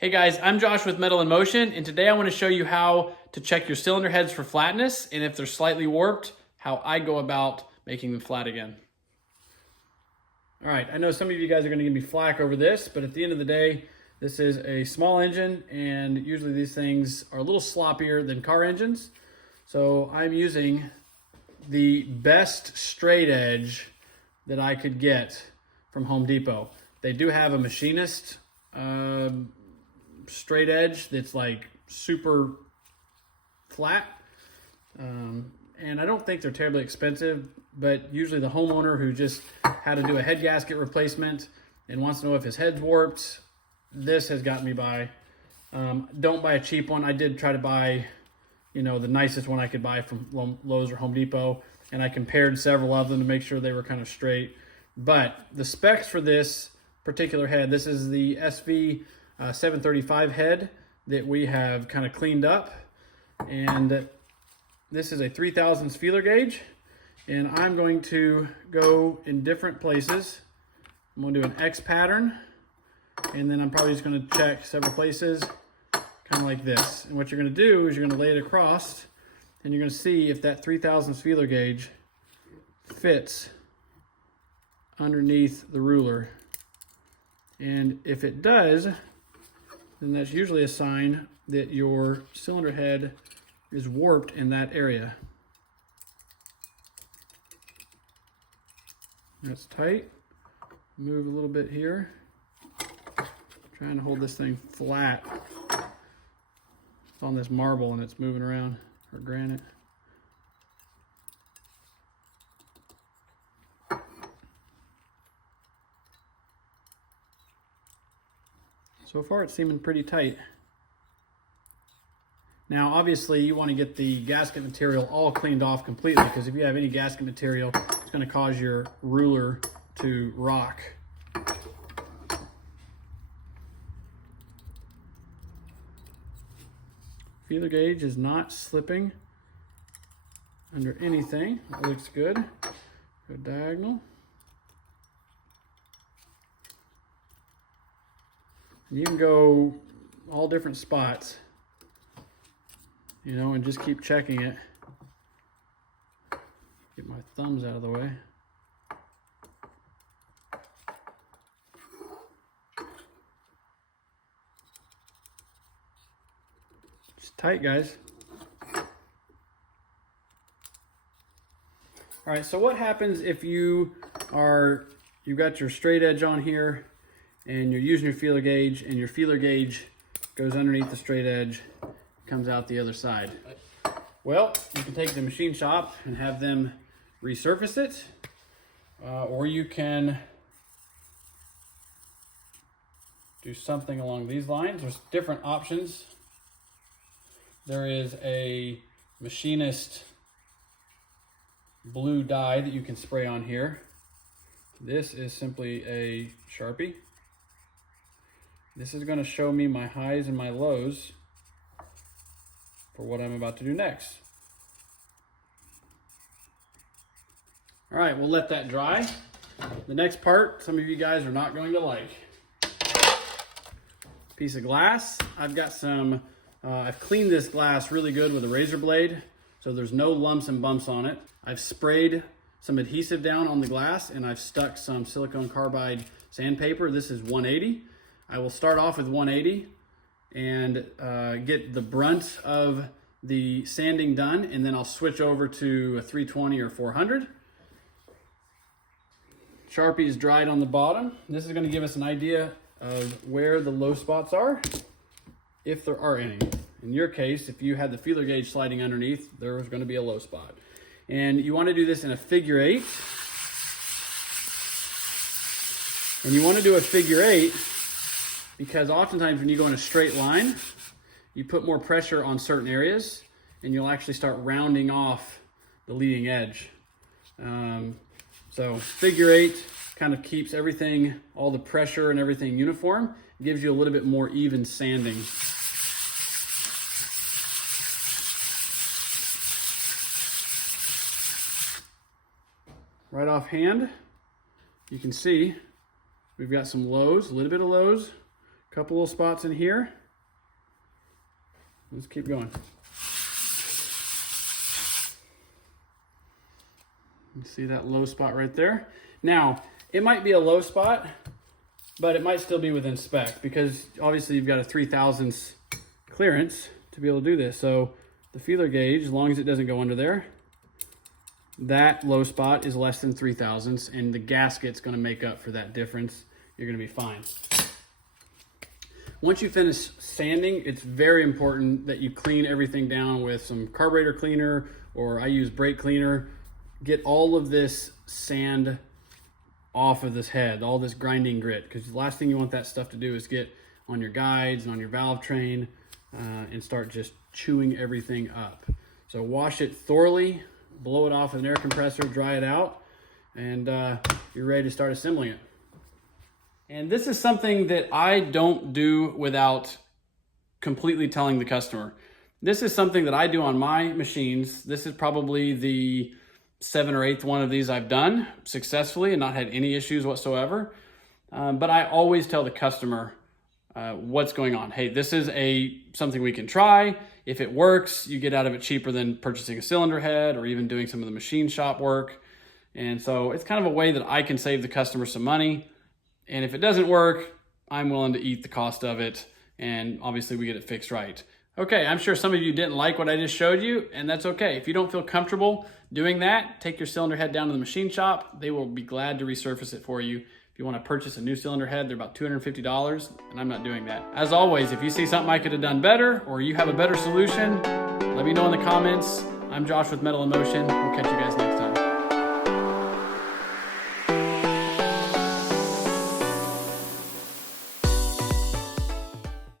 Hey guys, I'm Josh with Metal in Motion, and today I want to show you how to check your cylinder heads for flatness, and if they're slightly warped, how I go about making them flat again. All right, I know some of you guys are going to give me flack over this, but at the end of the day, this is a small engine, and usually these things are a little sloppier than car engines. So I'm using the best straight edge that I could get from Home Depot. They do have a machinist straight edge that's like super flat, and I don't think they're terribly expensive, but usually the homeowner who just had to do a head gasket replacement and wants to know if his head's warped, this has gotten me by. Don't buy a cheap one. I did try to buy, the nicest one I could buy from Lowe's or Home Depot, and I compared several of them to make sure they were kind of straight. But the specs for this particular head, this is the SV 735 head that we have kind of cleaned up, and this is a 3/1000 feeler gauge, and I'm going to go in different places. I'm going to do an X pattern, and then I'm probably just going to check several places kind of like this. And what you're going to do is you're going to lay it across, and you're going to see if that 3/1000 feeler gauge fits underneath the ruler. And if it does, then that's usually a sign that your cylinder head is warped in that area. That's tight. Move a little bit here. Trying to hold this thing flat. It's on this marble and it's moving around, or granite. So far it's seeming pretty tight. Now obviously you want to get the gasket material all cleaned off completely, because if you have any gasket material, it's going to cause your ruler to rock. Feeler gauge is not slipping under anything. That looks good. Go diagonal. You can go all different spots, and just keep checking it. Get my thumbs out of the way. It's tight, guys. All right, so what happens if you've got your straight edge on here, and you're using your feeler gauge, and your feeler gauge goes underneath the straight edge, comes out the other side? Well, you can take it to the machine shop and have them resurface it, or you can do something along these lines. There's different options. There is a machinist blue dye that you can spray on here. This is simply a Sharpie. This is going to show me my highs and my lows for what I'm about to do next. All right, we'll let that dry. The next part, some of you guys are not going to like. Piece of glass. I've got some, I've cleaned this glass really good with a razor blade, so there's no lumps and bumps on it. I've sprayed some adhesive down on the glass, and I've stuck some silicone carbide sandpaper. This is 180. I will start off with 180 and get the brunt of the sanding done, and then I'll switch over to a 320 or 400. Sharpie is dried on the bottom. This is going to give us an idea of where the low spots are, if there are any. In your case, if you had the feeler gauge sliding underneath, there was going to be a low spot. And you want to do this in a figure 8. And you want to do a figure 8 because oftentimes when you go in a straight line, you put more pressure on certain areas, and you'll actually start rounding off the leading edge. So figure 8 kind of keeps everything, all the pressure and everything uniform. It gives you a little bit more even sanding. Right offhand, you can see we've got some lows, a little bit of lows A couple little spots in here. Let's keep going. You see that low spot right there? Now, it might be a low spot, but it might still be within spec because obviously you've got a 3/1000 clearance to be able to do this. So the feeler gauge, as long as it doesn't go under there, that low spot is less than 3/1000 and the gasket's gonna make up for that difference. You're gonna be fine. Once you finish sanding, it's very important that you clean everything down with some carburetor cleaner, or I use brake cleaner. Get all of this sand off of this head, all this grinding grit, because the last thing you want that stuff to do is get on your guides and on your valve train and start just chewing everything up. So wash it thoroughly, blow it off with an air compressor, dry it out, and you're ready to start assembling it. And this is something that I don't do without completely telling the customer. This is something that I do on my machines. This is probably the 7th or 8th one of these I've done successfully and not had any issues whatsoever. But I always tell the customer what's going on. Hey, this is something we can try. If it works, you get out of it cheaper than purchasing a cylinder head or even doing some of the machine shop work. And so it's kind of a way that I can save the customer some money. And if it doesn't work, I'm willing to eat the cost of it. And obviously we get it fixed right. Okay, I'm sure some of you didn't like what I just showed you, and that's okay. If you don't feel comfortable doing that, take your cylinder head down to the machine shop. They will be glad to resurface it for you. If you want to purchase a new cylinder head, they're about $250, and I'm not doing that. As always, if you see something I could have done better, or you have a better solution, let me know in the comments. I'm Josh with Metal in Motion. We'll catch you guys next time.